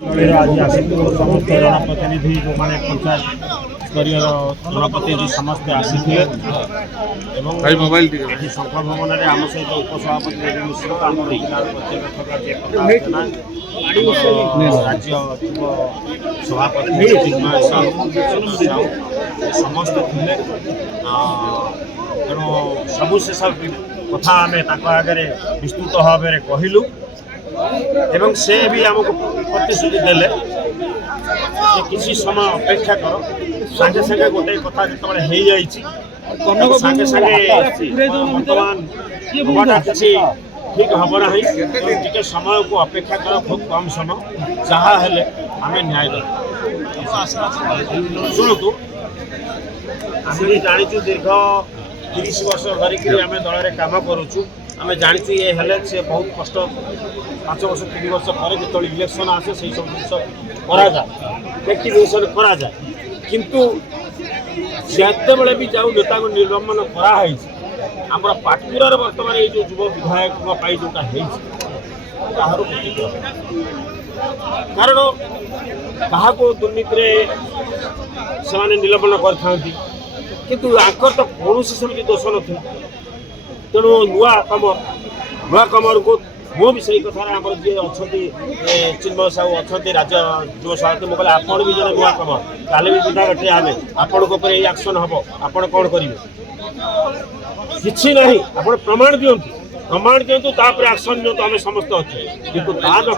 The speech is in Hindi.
आज आसित समस्त जनप्रतिनिधि जो मैंने पंचायत स्तरीय जनप्रतिनिधि समस्ते आसी शंकर भवन में आम सहित उपसभापति देवी मिश्र आम जिला पर्यवेक्षक राज्य युव सभापति चिन्मय साहू समस्त थे तेणु सबू से सब कथा आम आगे विस्तृत भाव में कहलु एवं से भी आमको प्रतिश्रुति देले किसी समय अपेक्षा कर सागे सागे गोटे कथा जो सागे सागे बर्तमान हवाटा किसी ठीक हम ना टे समय को अपेक्षा कर बहुत कम समय जहाँ हेले आम न्याय शुणु आम जाचु दीर्घ 30 वर्ष धरिक आम दल में कम करुचु आम जाचु ये हेले से बहुत कष्ट 5 वर्ष 3 वर्ष पर जो इलेक्शन आसे से सब जिन व्यक्तिगत करा जाए किंतु जिते बड़े भी जाऊ नेता को निर्गमन कराई आम पाटकुरार बर्तमान ये जो युव विधायक जोटा कारण क्या दुर्नीति से निलंबन करतु आकर तो कौन सेमती दोष ना तेणु नुआ कमर को मो भी सही कथार आम जी अच्छा चिन्मय साहू अच्छा राज्य युव सभापति मुझे आपड़ भी जन नुआ कमर ताले भी विधायक ठिया हे आपण एक्शन हम आपड़ कौन करेंगे किसी ना आप प्रमाण दिंतु तापर एक्शन दिंतु आम समस्त अच्छे कितु ता न